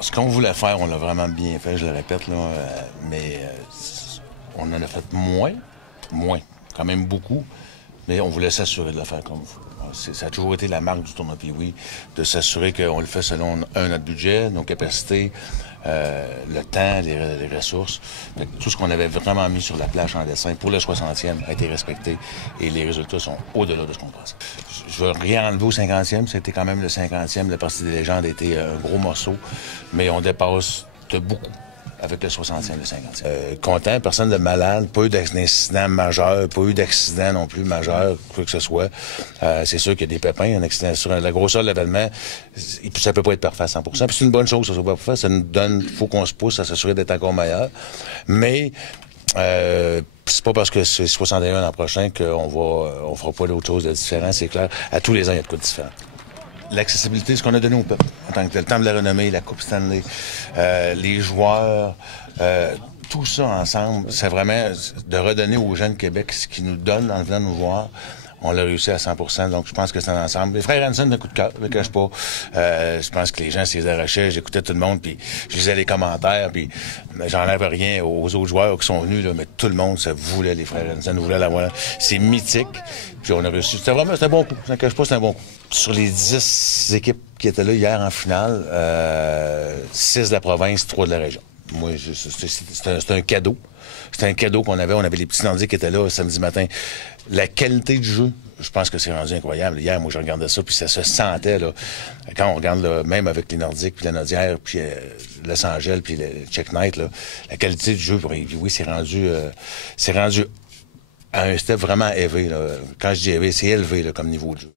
Ce qu'on voulait faire, on l'a vraiment bien fait, je le répète, là, mais on en a fait moins, quand même beaucoup, mais on voulait s'assurer de le faire comme il faut. Ça a toujours été la marque du tournoi Pee-Wee, de s'assurer qu'on le fait selon notre budget, nos capacités, le temps, les ressources. Tout ce qu'on avait vraiment mis sur la planche en dessin pour le 60e a été respecté et les résultats sont au-delà de ce qu'on pensait. Je veux rien enlever au 50e, c'était quand même le 50e, la partie des légendes a été un gros morceau, mais on dépasse de beaucoup avec le 60e, le 50e. Content, personne de malade, pas eu d'incident majeur, pas eu d'accident non plus majeur, quoi que ce soit. C'est sûr qu'il y a des pépins, un accident sur la grosseur de l'événement, ça peut pas être parfait à 100%. Puis c'est une bonne chose, ça soit pas parfait, ça nous donne, faut qu'on se pousse à s'assurer d'être encore meilleur. Mais c'est pas parce que c'est 61 l'an prochain on fera pas d'autre chose de différent, c'est clair. À tous les ans, il y a de quoi de différent. L'accessibilité, ce qu'on a donné au peuple, en tant que tel, le Temple de la renommée, la Coupe Stanley, les joueurs, tout ça ensemble, c'est vraiment de redonner aux jeunes de Québec ce qu'ils nous donnent en venant nous voir. On l'a réussi à 100%, donc je pense que c'est un ensemble. Les frères Hanson d'un coup de cœur, je ne cache pas. Je pense que les gens s'y arrachaient, j'écoutais tout le monde, puis je lisais les commentaires, puis j'enlève rien aux autres joueurs qui sont venus, là, mais tout le monde se voulait, les frères Hanson, voulait l'avoir. C'est mythique, puis on a réussi. C'était un bon coup, je ne cache pas, c'était un bon coup. Sur les 10 équipes qui étaient là hier en finale, 6 de la province, 3 de la région. Moi, c'est un cadeau. C'était un cadeau qu'on avait. On avait les petits Nordiques qui étaient là samedi matin. La qualité du jeu, je pense que c'est rendu incroyable. Hier, moi, je regardais ça, puis ça se sentait, là. Quand on regarde, là, même avec les Nordiques, puis la Nodière, puis Los Angeles, puis le Check Night, là, la qualité du jeu, oui, c'est rendu à un step vraiment élevé, là. Quand je dis élevé, c'est élevé, là, comme niveau de jeu.